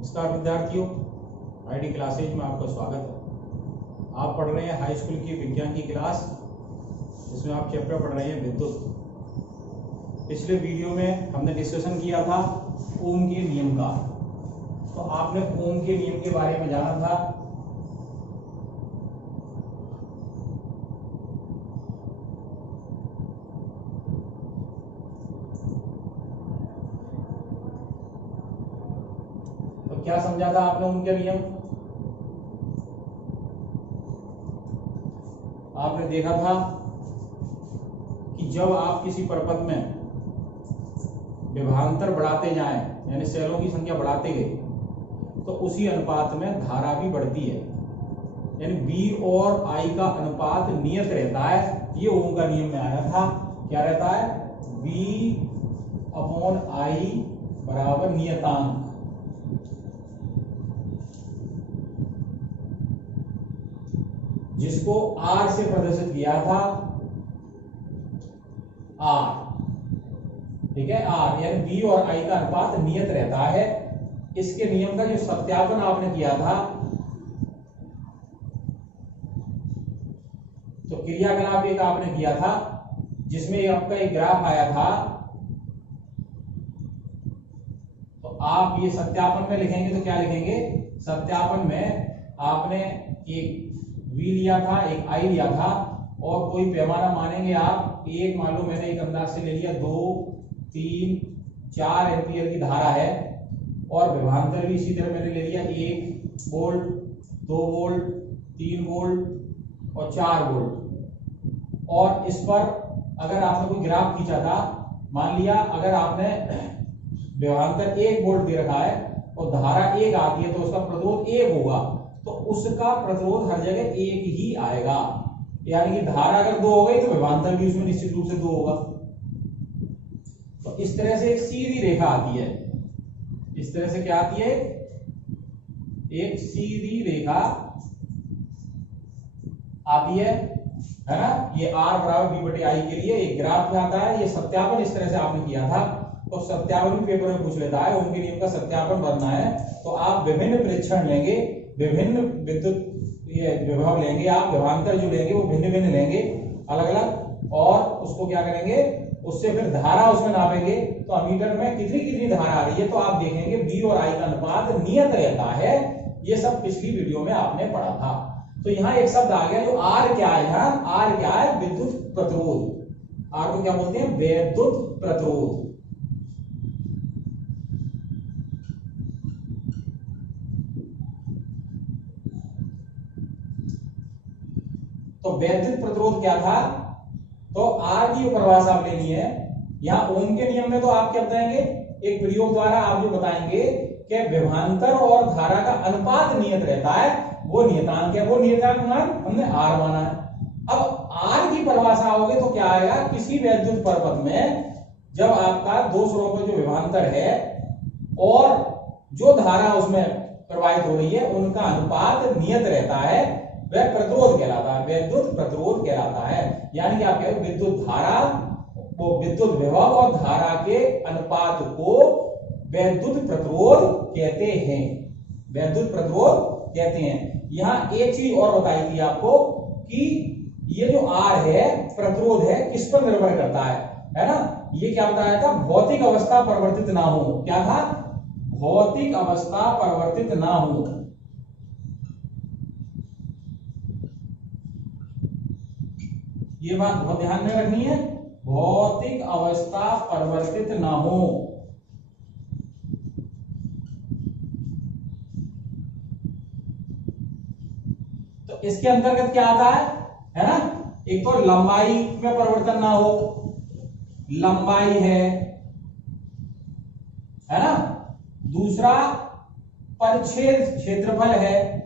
नमस्कार विद्यार्थियों, ID classes में आपका स्वागत है। आप पढ़ रहे हैं हाई स्कूल की विज्ञान की क्लास, जिसमें आप चैप्टर पढ़ रहे हैं विद्युत। पिछले वीडियो में हमने डिस्कशन किया था ओम के नियम का। तो आपने ओम के नियम के बारे में जाना था। तो क्या समझा था आपने ओम के नियम? आपने देखा था कि जब आप किसी परपथ में विभवांतर बढ़ाते जाएं, यानी सेलों की संख्या बढ़ाते गए, तो उसी अनुपात में धारा भी बढ़ती है। यानी बी और आई का अनुपात नियत रहता है। ये ओम का नियम में आया था। क्या रहता है? बी अपॉन आई बराबर नियतांक। जिसको आर से प्रदर्शित किया था, आर, ठीक है, आर, यानी बी और आई का अनुपात नियत रहता है। इसके नियम का जो सत्यापन आपने किया था, तो क्रियाकलाप एक आपने किया था जिसमें आपका एक ग्राफ आया था। तो आप ये सत्यापन में लिखेंगे तो क्या लिखेंगे? सत्यापन में आपने एक V लिया था, एक I लिया था, और कोई पैमाना मानेंगे आप। एक मान लो मैंने एक अंदाज से ले लिया 2, 3, 4 एम्पियर की धारा है, और विभवांतर भी इसी तरह मैंने ले लिया 1 वोल्ट, 2 वोल्ट, 3 वोल्ट और 4 वोल्ट। और इस पर अगर आपने कोई ग्राफ खींचा था, मान लिया अगर आपने विभवांतर 1 वोल्ट दे रखा है और धारा 1 आती है, तो उसका प्रतिरोध 1 होगा, तो उसका प्रतिरोध हर जगह 1 ही आएगा। यानी कि धारा अगर 2 हो गई तो विभवांतर भी उसमें निश्चित रूप से 2 होगा। तो इस तरह से एक सीधी रेखा आती है। इस तरह से क्या आती है? एक सीधी रेखा आती है ना? ये R बराबर B बटे I के लिए एक ग्राफ में आता है। ये सत्यापन इस तरह से आपने किया था। तो सत्यापन भी पेपर में पूछ लेता है। ओम के नियम का सत्यापन भरना है तो आप विभिन्न परीक्षण लेंगे, विभिन्न विद्युत ये विभव लेंगे, आप विभवांतर जो लेंगे वो भिन्न भिन्न लेंगे, अलग अलग, और उसको क्या करेंगे? उससे फिर धारा उसमें नापेंगे। तो अमीटर में कितनी धारा आ रही है, तो आप देखेंगे बी और आई का अनुपात नियत रहता है। ये सब पिछली वीडियो में आपने पढ़ा था। तो यहाँ एक शब्द आ गया जो आर क्या है। यहाँ आर क्या है? विद्युत प्रतिरोध। आर को क्या बोलते हैं? विद्युत प्रतिरोध। तो वैद्युत प्रतिरोध क्या था? तो आर की परिभाषा आप लेनी है। यहाँ ओम के नियम में तो आप क्या बताएंगे? एक प्रयोग द्वारा आप जो बताएंगे कि विभवांतर और धारा का अनुपात नियत रहता है, वो नियतांक है। वो नियतांक मान हमने आर माना है। अब आर की परिभाषा होगी तो क्या आएगा? किसी वैद्युत परपथ में जब आपका दो सिरों पर जो विभवांतर है और जो धारा उसमें प्रवाहित हो रही है, उनका अनुपात नियत रहता है, वह प्रतिरोध कहलाता है, विद्युत प्रतिरोध कहलाता है। यानी कि आप कह रहे विद्युत धारा, वो विद्युत विभव और धारा के अनुपात को विद्युत प्रतिरोध कहते हैं। विद्युत प्रतिरोध कहते हैं। यहां एक चीज और बताई थी आपको कि ये जो R है, प्रतिरोध है, किस पर निर्भर करता है ना? ये क्या बताया था? भौतिक अवस्था परिवर्तित ना हो। क्या था? भौतिक अवस्था परिवर्तित ना हो। ये बात बहुत ध्यान में रखनी है। भौतिक अवस्था परिवर्तित ना हो। तो इसके अंतर्गत क्या आता है ना? एक तो लंबाई में परिवर्तन ना हो, लंबाई है ना? दूसरा परिच्छेद क्षेत्रफल है,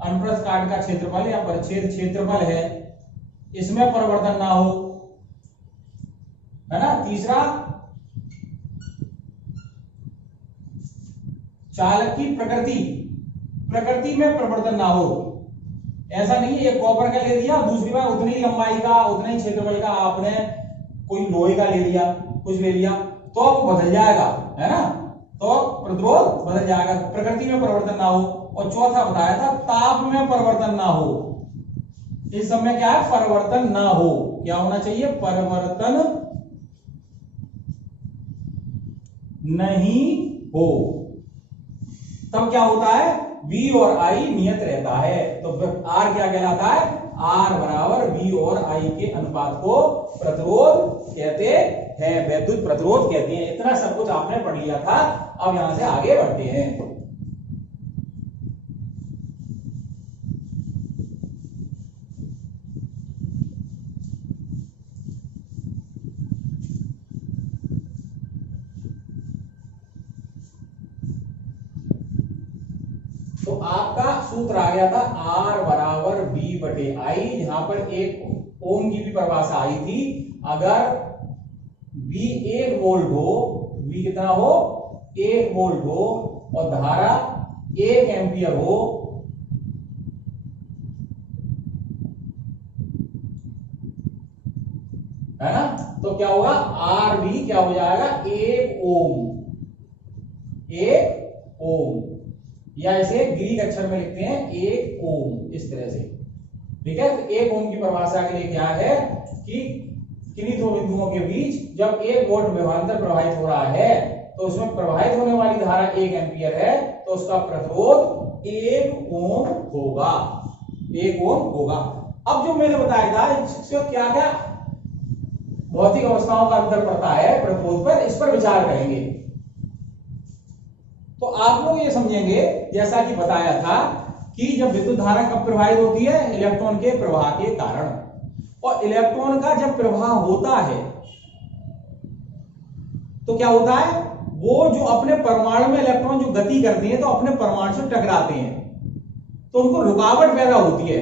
अनुप्रस्थ काट का क्षेत्रफल या परिच्छेद क्षेत्रफल है, इसमें परिवर्तन ना हो, है ना? तीसरा चालक की प्रकृति में परिवर्तन ना हो। ऐसा नहीं है एक कॉपर का ले दिया, दूसरी बार उतनी ही लंबाई का, उतना ही क्षेत्रफल का आपने कोई लोहे का ले लिया, कुछ ले लिया, तो बदल जाएगा, है ना, तो प्रतिरोध बदल जाएगा, प्रकृति में परिवर्तन ना हो। और चौथा बताया था ताप में परिवर्तन ना हो, इस समय क्या है, परिवर्तन ना हो, क्या होना चाहिए, परिवर्तन नहीं हो, तब क्या होता है, V और I नियत रहता है। तो R क्या कहलाता है, R बराबर V और I के अनुपात को प्रतिरोध कहते हैं, वैद्युत प्रतिरोध कहते हैं। इतना सब कुछ आपने पढ़ लिया था। अब यहां से आगे बढ़ते हैं। तो आपका सूत्र आ गया था R बराबर V बटे I, जहां पर एक ओम की भी परिभाषा आई थी। अगर V 1 वोल्ट हो, V कितना हो, 1 वोल्ट हो, और धारा 1 एम्पियर हो, है ना, तो क्या होगा, RV क्या हो जाएगा, 1 ओम, 1 ओम, या इसे ग्रीक अक्षर में लिखते हैं 1 ओम, इस तरह से, ठीक है। तो 1 ओम की परिभाषा के लिए क्या है कि किन्हीं दो बिंदुओं के बीच जब 1 वोल्ट विभवांतर प्रवाहित हो रहा है, तो उसमें प्रवाहित होने वाली धारा 1 एम्पियर है, तो उसका प्रतिरोध 1 ओम होगा, 1 ओम होगा। अब जो मैंने बताया था इससे क्या क्या भौतिक अवस्थाओं का अंतर पड़ता है प्रतिरोध पर, इस पर विचार करेंगे। तो आप लोग ये समझेंगे, जैसा कि बताया था कि जब विद्युत धारा कब प्रवाहित होती है, इलेक्ट्रॉन के प्रवाह के कारण। और इलेक्ट्रॉन का जब प्रवाह होता है तो क्या होता है, वो जो अपने परमाणु में इलेक्ट्रॉन जो गति करते हैं, तो अपने परमाणु से टकराते हैं, तो उनको रुकावट पैदा होती है,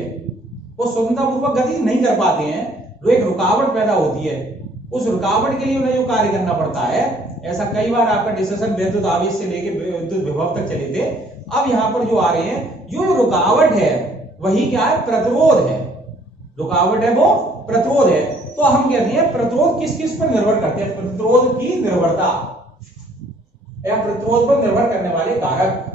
वो स्वतंत्रतापूर्वक गति नहीं कर पाते हैं, तो एक रुकावट पैदा होती है। उस रुकावट के लिए उन्हें जो कार्य करना पड़ता है, ऐसा कई बार आपका डिस्कशन विद्युत आवेश से लेके विद्युत विभव तक चले थे। अब यहां पर जो आ रहे हैं, जो रुकावट है वही क्या है, प्रतिरोध है, रुकावट है वो प्रतिरोध है। तो हम कहते हैं प्रतिरोध किस किस पर निर्भर करते हैं, प्रतिरोध की निर्भरता या प्रतिरोध पर निर्भर करने वाले कारक।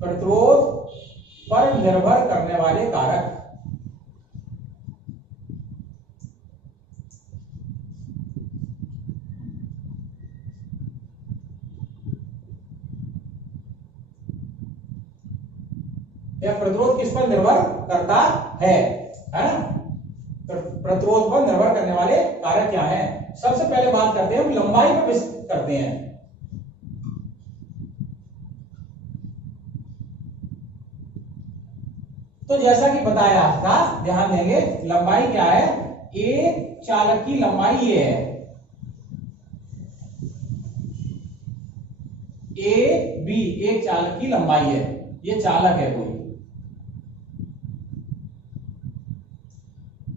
प्रतिरोध पर निर्भर करने वाले कारक, या प्रतिरोध किस पर निर्भर करता है ना, प्रतिरोध पर निर्भर करने वाले कारक क्या हैं। सबसे पहले बात करते हैं, हम लंबाई पर करते हैं। तो जैसा कि बताया था, ध्यान देंगे, लंबाई क्या है, एक चालक की लंबाई ये है, ए बी एक चालक की लंबाई है, ये चालक है कोई।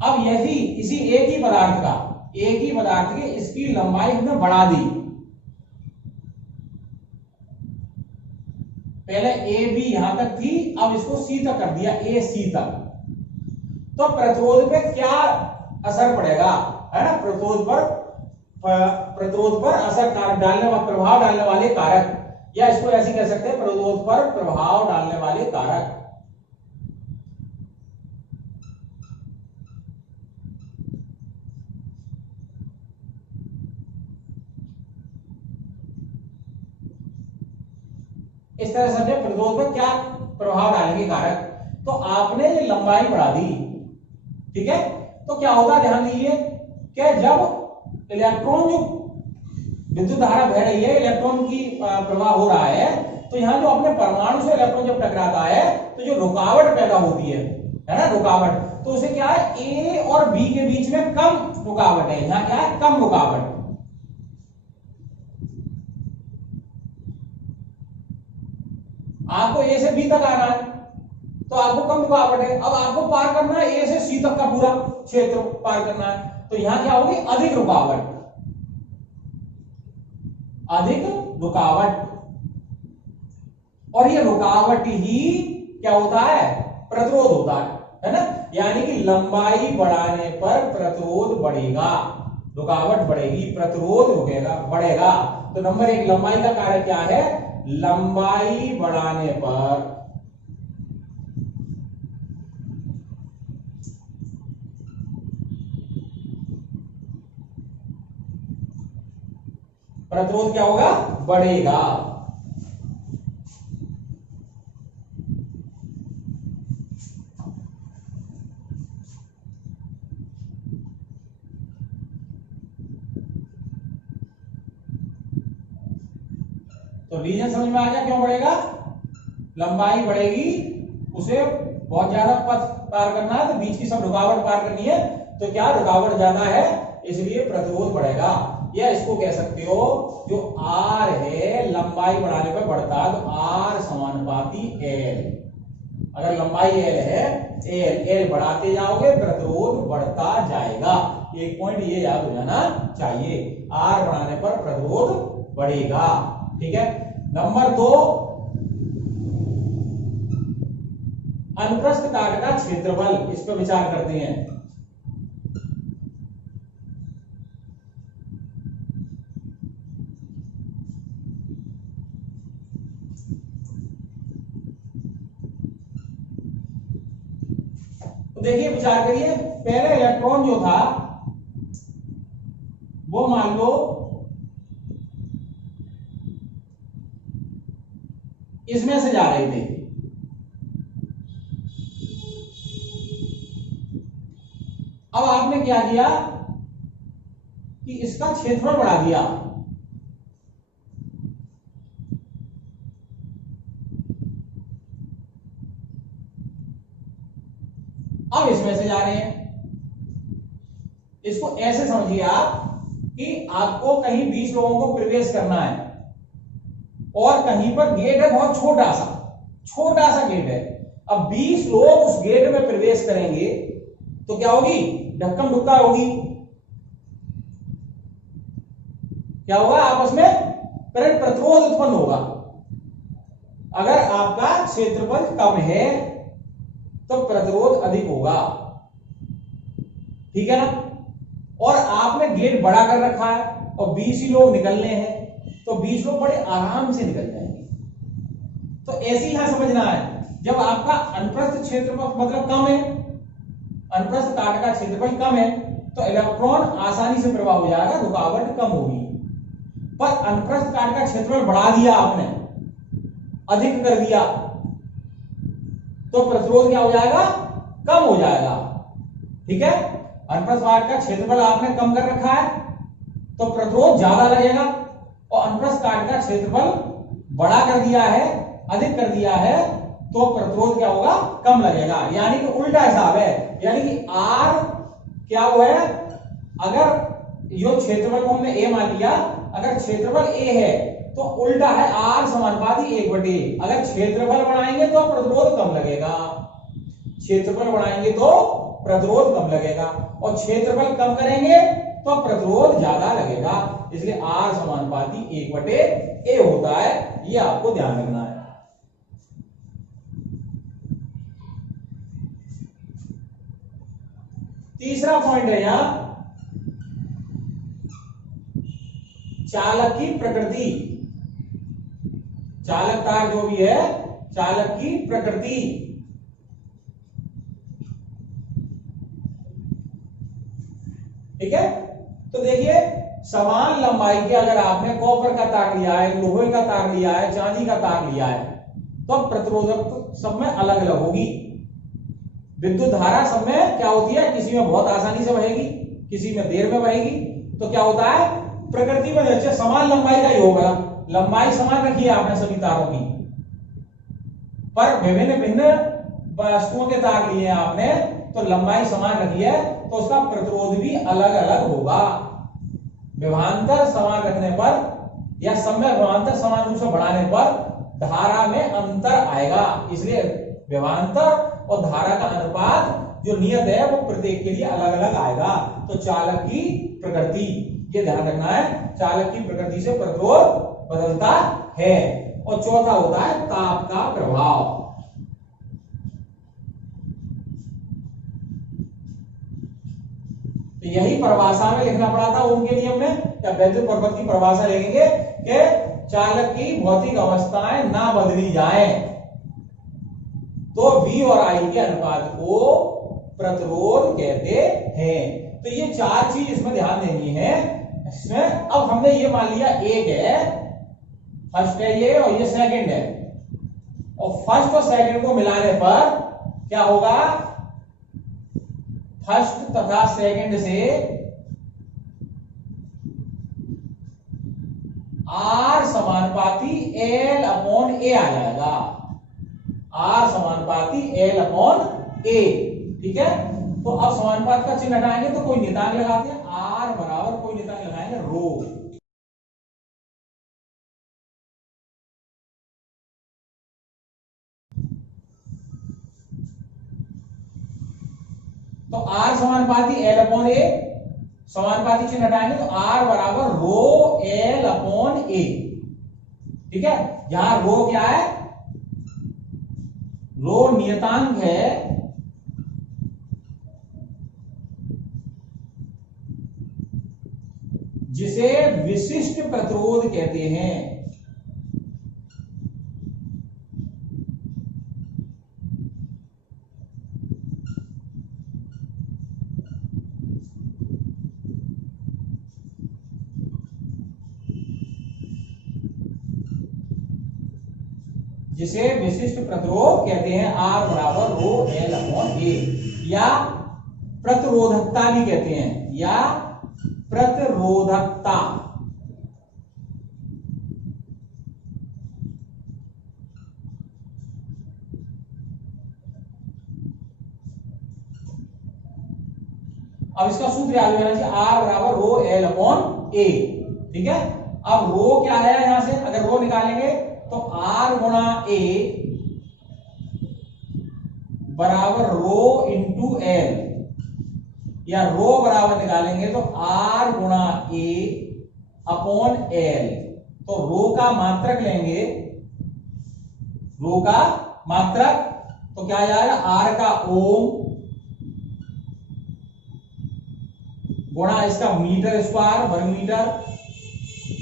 अब यदि इसी एक ही पदार्थ की इसकी लंबाई हमने बढ़ा दी, पहले ए बी यहां तक थी, अब इसको सी तक कर दिया, ए सी तक, तो प्रतिरोध पे क्या असर पड़ेगा, है ना, प्रतिरोध पर असर डालने वाले, प्रभाव डालने वाले कारक, या इसको ऐसे कह सकते हैं, प्रतिरोध पर प्रभाव डालने वाले कारक। इस तरह से प्रतिरोध पर क्या प्रभाव डालेंगे कारक। तो आपने ये लंबाई बढ़ा दी, ठीक है, तो क्या होगा, ध्यान दीजिए कि जब इलेक्ट्रॉन, जो विद्युत धारा बह रही है, इलेक्ट्रॉन की प्रवाह हो रहा है, तो यहां जो अपने परमाणु से इलेक्ट्रॉन जब टकराता है, तो जो रुकावट पैदा होती है ना, रुकावट, तो उसे क्या है, ए और बी के बीच में कम रुकावट है, यहां क्या है, कम रुकावट। आपको ए से बी तक आना है, तो आपको कम रुकावट है। अब आपको पार करना है ए से सी तक का पूरा क्षेत्र पार करना है, तो यहां क्या होगी, अधिक रुकावट, अधिक रुकावट। और ये रुकावट ही क्या होता है, प्रतिरोध होता है ना। यानी कि लंबाई बढ़ाने पर प्रतिरोध बढ़ेगा, रुकावट बढ़ेगी, प्रतिरोध रुकेगा, बढ़ेगा। तो नंबर 1 लंबाई का कार्य क्या है, लंबाई बढ़ाने पर प्रतिरोध क्या होगा, बढ़ेगा। तो रीजन समझ में आ गया क्यों बढ़ेगा, लंबाई बढ़ेगी, उसे बहुत ज्यादा पथ पार करना है, तो बीच की सब रुकावट पार करनी है, तो क्या रुकावट ज्यादा है इसलिए प्रतिरोध बढ़ेगा। या इसको कह सकते हो जो आर है लंबाई बढ़ाने पर बढ़ता है, तो आर समानुपाती एल। अगर लंबाई एल है, एल बढ़ाते जाओगे प्रतिरोध बढ़ता जाएगा। एक पॉइंट ये याद हो जाना चाहिए, आर बढ़ाने पर प्रतिरोध बढ़ेगा। ठीक है। नंबर 2 अनुप्रस्थ काट का क्षेत्रफल, इस पर विचार करते हैं। तो देखिए विचार करिए, पहले इलेक्ट्रॉन जो था वो मान लो इसमें से जा रहे थे, अब आपने क्या किया कि इसका क्षेत्रफल बढ़ा दिया, अब इसमें से जा रहे हैं। इसको ऐसे समझिए आप कि आपको कहीं 20 लोगों को प्रवेश करना है और कहीं पर गेट है बहुत छोटा सा गेट है। अब 20 लोग उस गेट में प्रवेश करेंगे तो क्या होगी, ढक्कम ढुक्का होगी, क्या होगा, आपस में करंट प्रतिरोध उत्पन्न होगा। अगर आपका क्षेत्रफल कम है तो प्रतिरोध अधिक होगा, ठीक है ना। और आपने गेट बड़ा कर रखा है और 20 ही लोग निकलने हैं, तो 20 लोग बड़े आराम से निकल जाएंगे। तो ऐसे ही यहां समझना है, जब आपका अनुप्रस्थ क्षेत्रफल मतलब कम है, अनुप्रस्थ काट का क्षेत्रफल कम है, तो इलेक्ट्रॉन आसानी से प्रवाह हो जाएगा, रुकावट कम होगी। पर अनुप्रस्थ काट का क्षेत्रफल बढ़ा दिया आपने, अधिक कर दिया, तो प्रतिरोध क्या हो जाएगा, कम हो जाएगा। ठीक है। अनुप्रस्थ काट का क्षेत्रफल आपने कम कर रखा है तो प्रतिरोध ज्यादा लगेगा, और अनुप्रस्थ काट का क्षेत्रफल बड़ा कर दिया है, अधिक कर दिया है, तो प्रतिरोध क्या होगा, कम लगेगा। यानी कि उल्टा हिसाब है, यानी कि आर क्या वो है, अगर यो क्षेत्रफल को हमने ए मान लिया, अगर क्षेत्रफल ए है तो उल्टा है आर समानुपाती 1/a। अगर क्षेत्रफल बढ़ाएंगे तो प्रतिरोध कम लगेगा, क्षेत्रफल बढ़ाएंगे तो प्रतिरोध कम लगेगा, और क्षेत्रफल कम करेंगे तो प्रतिरोध ज्यादा लगेगा। इसलिए आर समानुपाती 1/a होता है, ये आपको ध्यान रखना है। तीसरा पॉइंट है यहां चालक की प्रकृति, चालक तार जो भी है, चालक की प्रकृति। ठीक है। तो देखिए समान लंबाई के अगर आपने कॉपर का तार लिया है, लोहे का तार लिया है, चांदी का तार लिया है, तो प्रतिरोधक सब में अलग अलग होगी। विद्युत धारा सब में क्या होती है, किसी में बहुत आसानी से बहेगी, किसी में देर में बहेगी। तो क्या होता है, प्रकृति में जैसे समान लंबाई का ही होगा, लंबाई समान रखी है आपने सभी तारों की, पर विभिन्न भिन्न वस्तुओं के तार लिए आपने, तो लंबाई समान रखी है, तो उसका प्रतिरोध भी अलग अलग होगा। विभवांतर समान रखने पर या समय विभवांतर समान रूप से बढ़ाने पर धारा में अंतर आएगा। इसलिए विभवांतर और धारा का अनुपात जो नियत है वो प्रत्येक के लिए अलग अलग आएगा। तो चालक की प्रकृति, ये ध्यान रखना है, चालक की प्रकृति से प्रतिरोध बदलता है। और चौथा होता है ताप का प्रभाव। तो यही परिभाषा में लिखना पड़ा था ओम के नियम में, या वैद्युत प्रपथ की परिभाषा लिखेंगे कि चालक की भौतिक अवस्थाएं ना बदली जाएं तो V और I के अनुपात को प्रतिरोध कहते हैं। तो ये चार चीज इसमें ध्यान देनी है। इसमें अब हमने ये मान लिया एक है, फर्स्ट है ये और ये सेकंड है, और फर्स्ट और सेकंड को मिलाने पर क्या होगा, फर्स्ट तथा सेकंड से R समानुपाती L अपॉन A आ जाएगा, R समानुपाती L अपॉन A। ठीक है, तो अब समानुपात का चिन्ह हटाएंगे तो कोई नियतांक लगाते हैं, R बराबर कोई नियतांक लगाएंगे रो। तो R समानुपाती L अपॉन A, समानुपाती चिन्ह हटाएंगे तो R बराबर रो L अपॉन A। ठीक है, यहां रो क्या है, रो नियतांक है जिसे विशिष्ट प्रतिरोध कहते हैं। जिसे विशिष्ट प्रतिरोध कहते हैं, R बराबर रो L अपॉन A, या प्रतिरोधकता भी कहते हैं, या प्रतिरोधकता। अब इसका सूत्र याद रहना चाहिए, R बराबर रो L अपॉन A। ठीक है, अब रो क्या है, यहां से अगर रो निकालेंगे तो R गुणा A बराबर रो इंटू L, या रो बराबर निकालेंगे तो R गुणा A अपॉन L। तो रो का मात्रक लेंगे, रो का मात्रक तो क्या आ जाएगा, R का ओम गुणा इसका मीटर स्क्वायर वर्ग मीटर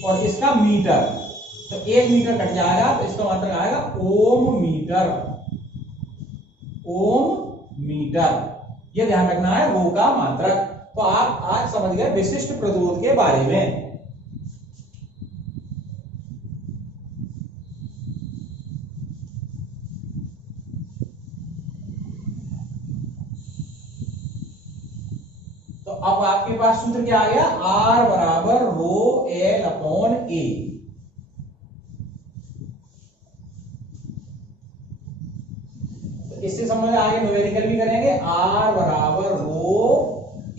और इसका मीटर, तो 1 मीटर कट जाएगा तो इसका मात्रक आएगा ओम मीटर, ओम मीटर। ये ध्यान रखना है रो का मात्रक। तो आप आज समझ गए विशिष्ट प्रतिरोध के बारे में। तो अब आपके पास सूत्र क्या आ गया, R बराबर रो L अपॉन A। तो इससे संबंध आगे न्यूमेरिकल भी करेंगे, R बराबर रो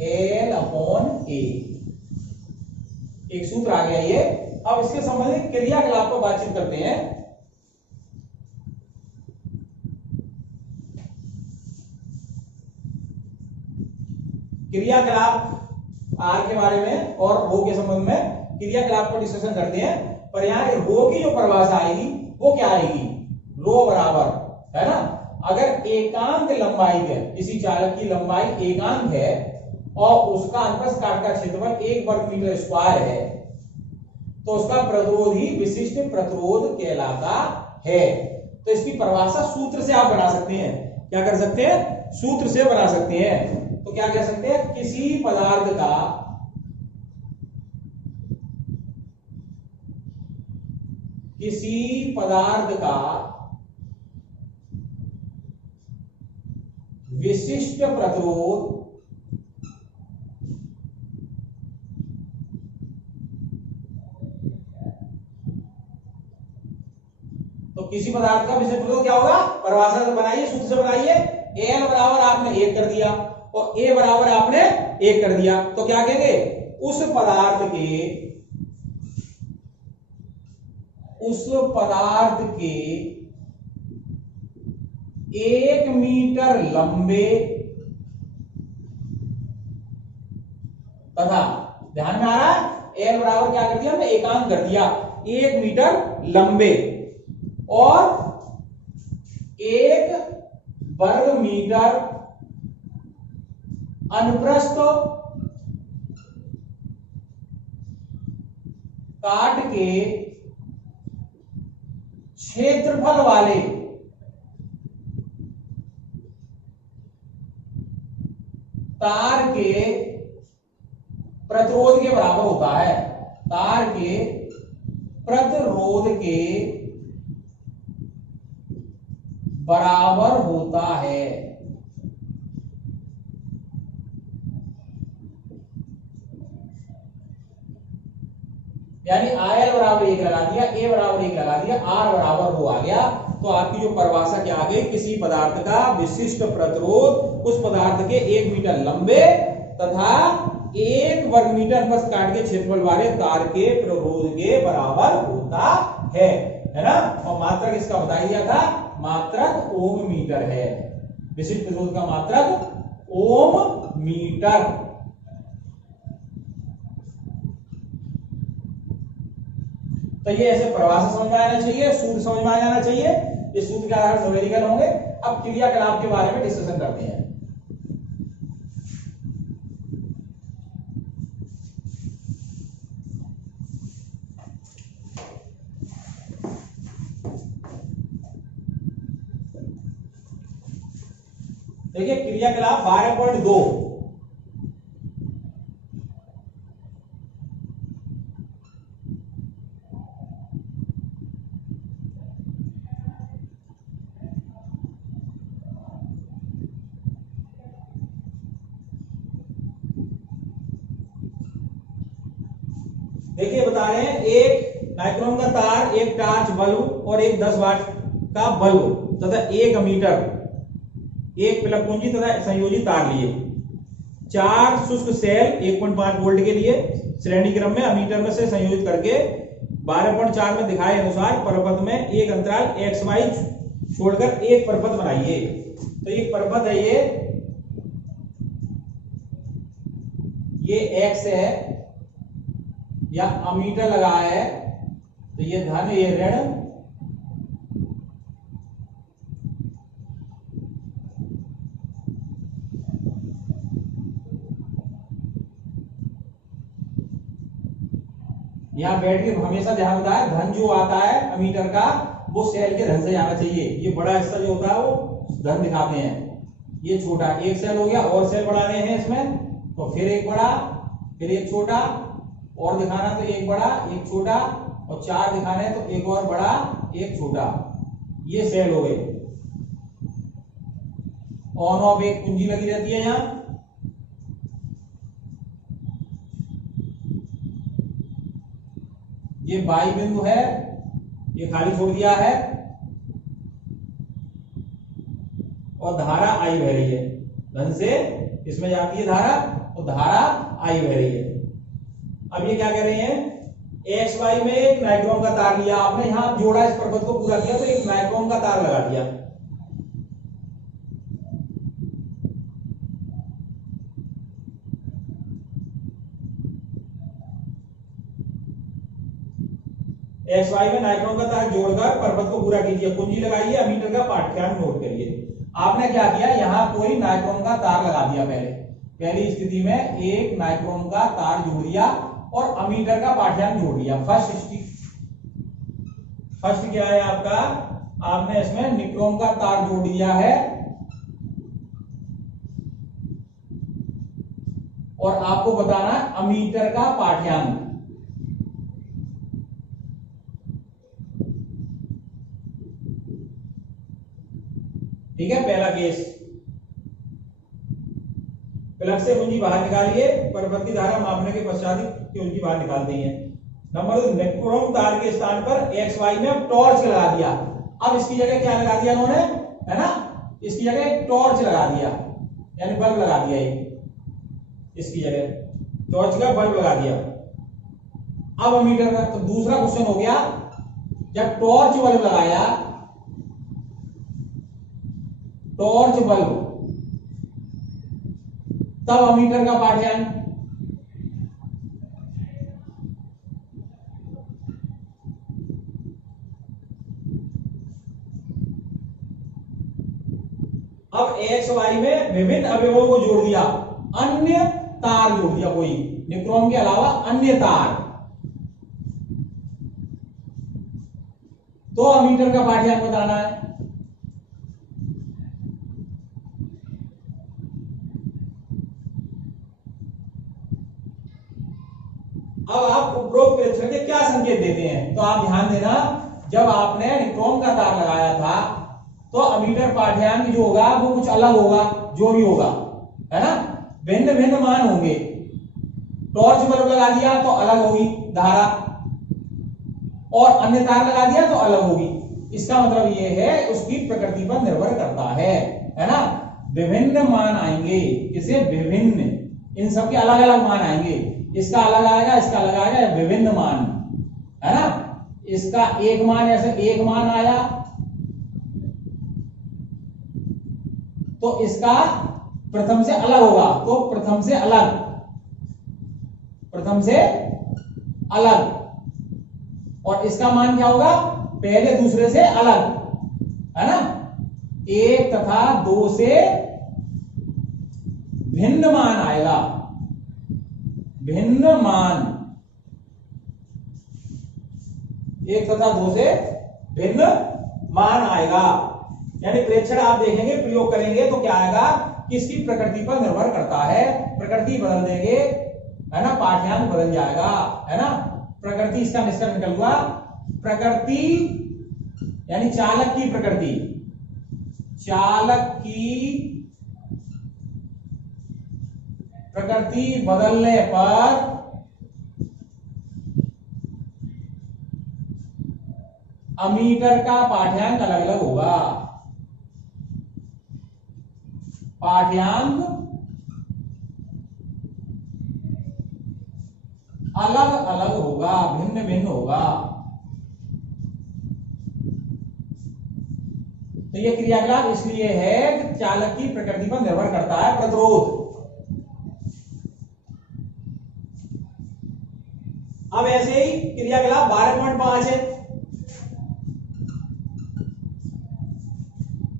L अपॉन A, एक सूत्र आ गया ये। अब इसके संबंधित क्रियाकलाप पर बातचीत करते हैं। क्रियाकलाप आर के बारे में और रो के संबंध में क्रियाकलाप पर डिस्कशन करते हैं, पर यहाँ रो की जो परिभाषा आएगी वो क्या आएगी, रो बराबर है ना, अगर एकांक लंबाई है, किसी चालक की लंबाई एकांक है और उसका अनुप्रस्थ काट का क्षेत्रफल 1 वर्ग मीटर स्क्वायर है, तो उसका प्रतिरोध ही विशिष्ट प्रतिरोध कहलाता है। तो इसकी परिभाषा सूत्र से आप बना सकते हैं, क्या कर सकते हैं, सूत्र से बना सकते हैं। तो क्या कह सकते हैं, किसी पदार्थ का विशिष्ट प्रतिरोध तो किसी पदार्थ का विशिष्ट प्रतिरोध क्या होगा, परिभाषा से बनाइए, सूत्र से बनाइए। L बराबर आपने 1 कर दिया और A बराबर आपने 1 कर दिया, तो क्या कहेंगे, उस पदार्थ के 1 मीटर लंबे तथा, ध्यान में आ रहा है, L बराबर क्या कर दिया हमने, एकांक कर दिया, 1 मीटर लंबे और 1 वर्ग मीटर अनुप्रस्थ काट के क्षेत्रफल वाले तार के प्रतिरोध के बराबर होता है। तार के प्रतिरोध के बराबर होता है। यानी आयल बराबर 1 लगा दिया, ए बराबर 1 लगा दिया, आर बराबर हो आ गया। तो आपकी जो परिभाषा क्या आ गई, किसी पदार्थ का विशिष्ट प्रतिरोध उस पदार्थ के 1 मीटर लंबे तथा 1 वर्ग मीटर बस काट के क्षेत्रफल वाले तार के प्रतिरोध के बराबर होता है ना। और मात्रक इसका बता दिया था, मात्रक ओम मीटर है। विशिष्ट प्रतिरोध का मात्रक ओम मीटर। तो ये ऐसे परिभाषा समझ में आना चाहिए, सूत्र समझ में आ जाना चाहिए। ये सूत्र के आधार पर न्यूमेरिकल होंगे। अब क्रियाकलाप के बारे में डिस्कशन करते हैं। देखिए क्रियाकलाप 12.2। देखिए बता रहे हैं, एक नाइक्रोम का तार, एक टार्च बल्ब और एक 10 वाट का बल्ब तथा 1 अमीटर, एक प्लग कुंजी तथा संयोजी तार लिए। 4 शुष्क सेल 1.5 वोल्ट के लिए श्रेणी क्रम में अमीटर में से संयोजित करके 12.4 में दिखाए अनुसार परपथ में एक अंतराल एक्स वाई छोड़कर एक परपथ बनाइए। तो एक परपथ है ये एक्स है या अमीटर लगा है, तो ये धन ये ऋण, यहां बैटरी हमेशा ध्यान होता है, धन जो आता है अमीटर का वो सेल के धन से जाना चाहिए। ये बड़ा हिस्सा जो होता है वो धन दिखाते हैं। ये छोटा एक सेल हो गया, और सेल बढ़ाने हैं इसमें, तो फिर एक बड़ा, फिर एक छोटा, और दिखाना तो एक बड़ा एक छोटा, और 4 दिखाने तो एक और बड़ा एक छोटा। ये सेल हो गए। ऑन ऑफ एक कुंजी लगी रहती है यहां। ये बाई बिंदु है, ये खाली छोड़ दिया है, और धारा आई बह रही है धन से, इसमें जाती है धारा, और धारा आई बह रही है। अब ये क्या कह रहे हैं, एक्स वाई में एक नाइक्रोम का तार लिया आपने, यहां जोड़ा, इस परपथ को पूरा किया, तो एक नाइक्रोम का तार लगा दिया। एक्स वाई में नाइक्रोम का तार जोड़कर परपथ को पूरा कीजिए, कुंजी लगाइए, अमीटर का पाठ्यांक नोट करिए। आपने क्या किया, यहां कोई नाइक्रोम का तार लगा दिया। पहली स्थिति में एक नाइक्रोम का तार जोड़ दिया और अमीटर का पाठ्यांक जोड़ दिया। फर्स्ट क्या है आपका, आपने इसमें निक्रोम का तार जोड़ दिया है, और आपको बताना है अमीटर का पाठ्यांक। ठीक है, पहला केस। प्लग से कुंजी बाहर निकालिए, परपथ की धारा मापने के पश्चात कुंजी बाहर निकाल दी है। नंबर 2, निक्रोम तार के स्थान पर एक्स वाई में टॉर्च लगा दिया। अब इसकी जगह क्या लगा दिया उन्होंने, है ना, इसकी जगह एक टॉर्च लगा दिया, यानी बल्ब लगा दिया। इसकी जगह टॉर्च का बल्ब लगा दिया। अब अमीटर का तो दूसरा क्वेश्चन हो गया, जब टॉर्च बल्ब लगाया, टॉर्च बल्ब, तब अमीटर का पाठ्यांक, अब एक्स वाई में विभिन्न अवयवों को जोड़ दिया, अन्य तार जोड़ दिया, कोई निक्रोम के अलावा अन्य तार, तो अमीटर का पाठ्यांक बताना है। अब आप उपरोक्त प्रेक्षण के क्या संकेत देते हैं, तो आप ध्यान देना, जब आपने निक्रोम का तार लगाया था तो अमीटर पाठ्यांक जो होगा वो कुछ अलग होगा, जो भी होगा, है ना, भिन्न भिन्न मान होंगे। टॉर्च बल्ब लगा दिया तो अलग होगी धारा, और अन्य तार लगा दिया तो अलग होगी। इसका मतलब ये है उसकी प्रकृति पर निर्भर करता है ना। विभिन्न मान आएंगे, किसे, विभिन्न, इन सब के अलग अलग मान आएंगे, इसका अलग आएगा, इसका अलग आएगा, विभिन्न मान, है ना। इसका एक मान, ऐसे एक मान आया तो इसका प्रथम से अलग होगा, तो प्रथम से अलग, प्रथम से अलग, और इसका मान क्या होगा, पहले दूसरे से अलग, है ना। एक तथा दो से भिन्न मान आएगा, भिन्न मान, एक तथा दो से भिन्न मान आएगा। यानी प्रेक्षण आप देखेंगे, प्रयोग करेंगे तो क्या आएगा, किसकी प्रकृति पर निर्भर करता है, प्रकृति बदल देंगे, है ना, पाठ्यांक बदल जाएगा, है ना। प्रकृति, इसका निष्कर्ष निकल हुआ, प्रकृति यानी चालक की प्रकृति, चालक की प्रकृति बदलने पर अमीटर का पाठ्यांक अलग अलग होगा, पाठ्यांक अलग अलग होगा, भिन्न भिन्न होगा। तो ये क्रियाकलाप इसलिए है कि चालक की प्रकृति पर निर्भर करता है प्रतिरोध। अब ऐसे ही क्रियाकलाप 12.5 है,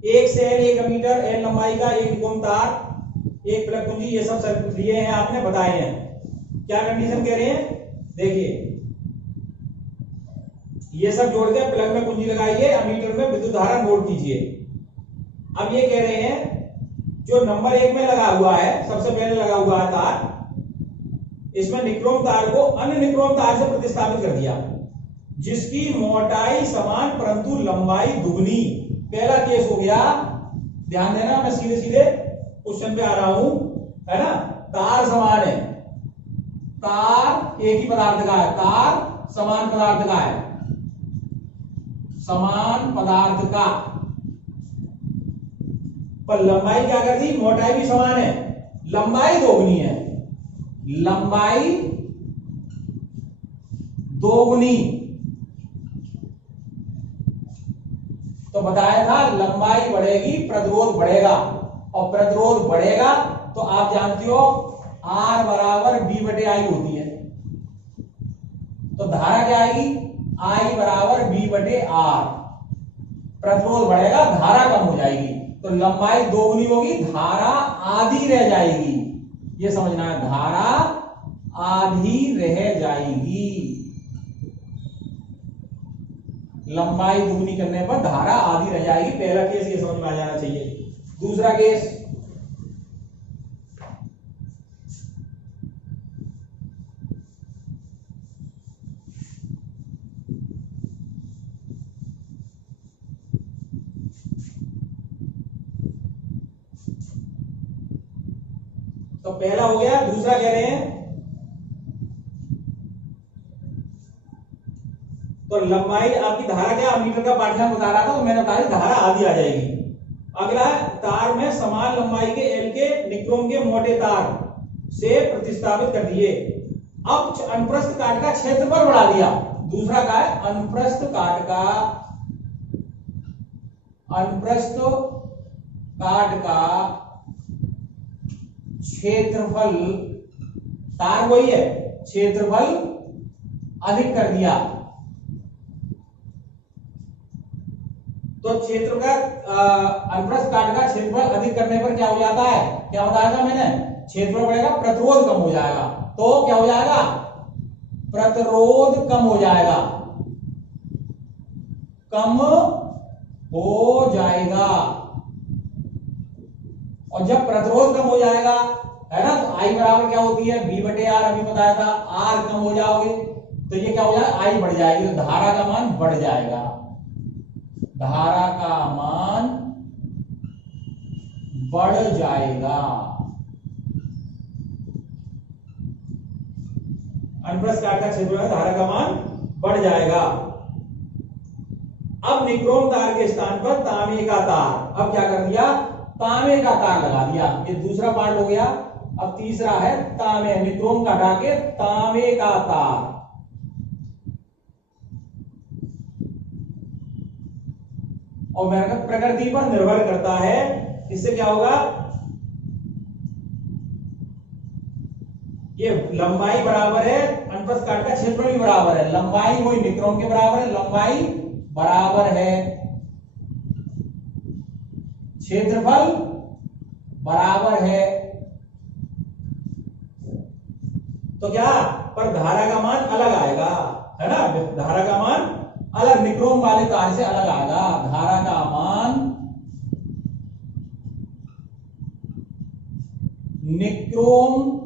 एक सेल, एक अमीटर, एल लंबाई का एक निकोम तार, एक प्लग कुंजी, ये सब दिए हैं, आपने बताए हैं। क्या कंडीशन कह रहे हैं, देखिए, ये सब जोड़ के प्लग में कुंजी लगाइए, अमीटर में विद्युत धारा नोट कीजिए। अब ये कह रहे हैं जो नंबर 1 में लगा हुआ है, सबसे पहले लगा हुआ है तार, इसमें निक्रोम तार को अन्य निक्रोम तार से प्रतिस्थापित कर दिया, जिसकी मोटाई समान परंतु लंबाई दुगनी। पहला केस हो गया, ध्यान देना, मैं सीधे सीधे क्वेश्चन पे आ रहा हूं, है ना। तार समान है, तार एक ही पदार्थ का है, तार समान पदार्थ का है, समान पदार्थ का, पर लंबाई क्या कर दी, मोटाई भी समान है, लंबाई दोगुनी है, लंबाई दोगुनी। तो बताया था लंबाई बढ़ेगी प्रतिरोध बढ़ेगा, और प्रतिरोध बढ़ेगा तो आप जानते हो R बराबर B बटे I होती है, तो धारा क्या आएगी, I बराबर B बटे R। प्रतिरोध बढ़ेगा, धारा कम हो जाएगी, तो लंबाई दोगुनी होगी, धारा आधी रह जाएगी। ये समझना है, धारा आधी रह जाएगी, लंबाई दुगनी करने पर धारा आधी रह जाएगी। पहला केस ये समझ में आ जाना चाहिए। दूसरा केस, तो पहला हो गया, दूसरा कह रहे हैं तो लंबाई आपकी धारा क्या, मीटर का पाठ्यांक बता रहा था, तो मैंने बताया धारा आधी आ जाएगी। अगला तार में समान लंबाई के एल के निक्रोम के मोटे तार से प्रतिस्थापित कर दिए। अब अनुप्रस्थ काट का क्षेत्रफल बढ़ा दिया। दूसरा का है अनुप्रस्थ काट का, अनुप्रस्थ काट का क्षेत्रफल, तार वही है, क्षेत्रफल अधिक कर दिया। तो क्षेत्र का अनुप्रस्थ काट का क्षेत्रफल अधिक करने पर क्या हो जाता है, क्या बताया था मैंने, क्षेत्रफल बढ़ेगा, प्रतिरोध कम हो जाएगा। तो क्या हो जाएगा, प्रतिरोध कम हो जाएगा, कम हो जाएगा। और जब प्रतिरोध कम हो जाएगा, है ना, तो आई बराबर क्या होती है, बी बटे आर, अभी बताया था। आर कम हो जाओगे तो ये क्या हो जाएगा, आई बढ़ जाएगी, तो धारा का मान बढ़ जाएगा, धारा का मान बढ़ जाएगा। अनुप्रस्थ काट का क्षेत्रफल में धारा का मान बढ़ जाएगा। अब निक्रोम तार के स्थान पर तांबे का तार, अब क्या कर दिया, तांबे का तार लगा दिया। ये दूसरा पार्ट हो गया। अब तीसरा है तांबे, निक्रोम का हटा के तांबे का तार। और प्रकृति पर निर्भर करता है। इससे क्या होगा, ये लंबाई बराबर है, अनुप्रस्थ काट का क्षेत्रफल भी बराबर है, लंबाई वही निक्रोम के बराबर है, लंबाई बराबर है, क्षेत्रफल बराबर है। तो क्या, पर धारा का मान अलग आएगा, है ना, धारा का मान अलग, निक्रोम वाले तार से अलग आएगा। धारा का मान निक्रोम,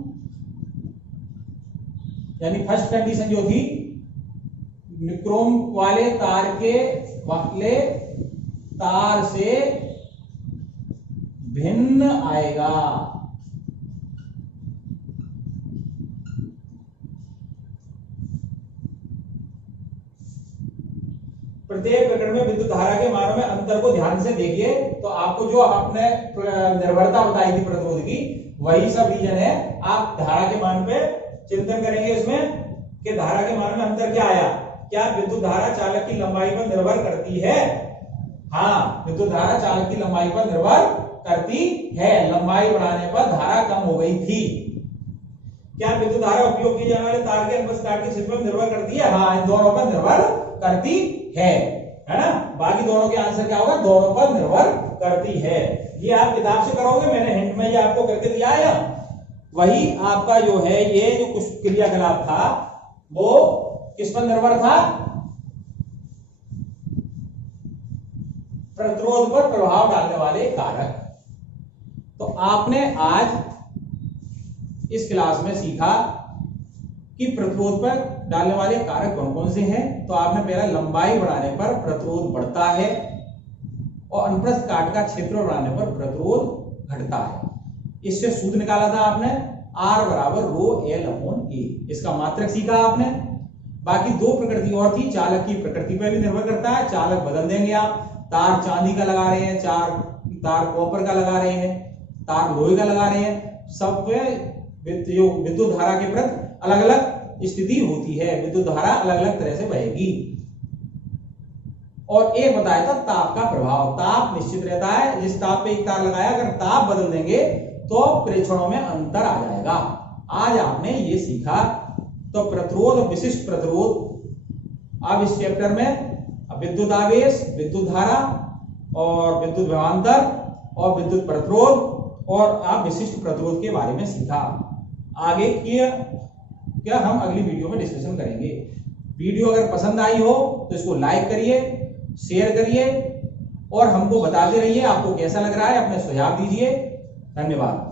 यानी फर्स्ट कंडीशन जो थी, निक्रोम वाले तार के वाले तार से भिन्न आएगा। प्रत्येक प्रकरण में विद्युत धारा के मानों में अंतर को ध्यान से देखिए। तो आपको जो आपने निर्भरता बताई थी प्रतिरोध की, वही सब रीजन है। आप धारा के मान पे चिंतन करेंगे इसमें कि धारा के मान में अंतर क्या आया, क्या विद्युत धारा चालक की लंबाई पर निर्भर करती है। हाँ, विद्युत धारा चालक की लंबाई पर निर्भर करती है, लंबाई बढ़ाने पर धारा कम हो गई थी। क्या विद्युत धारा उपयोग किए जाने वाले तार के अनुप्रस्थ काट के क्षेत्रफल पर निर्भर करती है, हाँ, इन दोनों पर निर्भर करती है ना। बाकी दोनों के आंसर क्या होगा, दोनों पर निर्भर करती है। ये आप किताब से करोगे, मैंने हिंट में ये आपको करके दिया है। वही आपका जो है, ये जो कुछ क्रियाकलाप था वो किस पर निर्भर था, प्रतिरोध पर प्रभाव डालने वाले कारक। तो आपने आज इस क्लास में सीखा कि प्रतिरोध पर डालने वाले कारक कौन कौन से हैं। तो आपने पहला, लंबाई बढ़ाने पर प्रतिरोध बढ़ता है, और अनुप्रस्थ काट का क्षेत्र बढ़ाने पर प्रतिरोध घटता है। इससे सूत्र निकाला था आपने, R बराबर रो L अपॉन A। इसका मात्रक सीखा आपने। बाकी दो प्रकृति और थी, चालक की प्रकृति पर भी निर्भर करता है, चालक बदल देंगे आप, तार चांदी का लगा रहे हैं, तार कॉपर का लगा रहे हैं, तार लोहे का लगा रहे हैं, सब जो विद्युत धारा के प्रति अलग अलग स्थिति होती है, विद्युत धारा अलग अलग तरह से बहेगी। और एक बताया था ताप का प्रभाव, ताप निश्चित रहता है, जिस ताप पे एक तार लगाया, अगर ताप बदल देंगे तो प्रेक्षणों में अंतर आ जाएगा। आज आपने ये सीखा। तो प्रतिरोध, विशिष्ट प्रतिरोध, अब इस चैप्टर में विद्युत आवेश, विद्युत धारा और विद्युत विभवांतर और विद्युत प्रतिरोध और आप विशिष्ट प्रतिरोध के बारे में सीखा। आगे की क्या हम अगली वीडियो में डिस्कशन करेंगे। वीडियो अगर पसंद आई हो तो इसको लाइक करिए, शेयर करिए और हमको बताते रहिए आपको कैसा लग रहा है, अपने सुझाव दीजिए। धन्यवाद।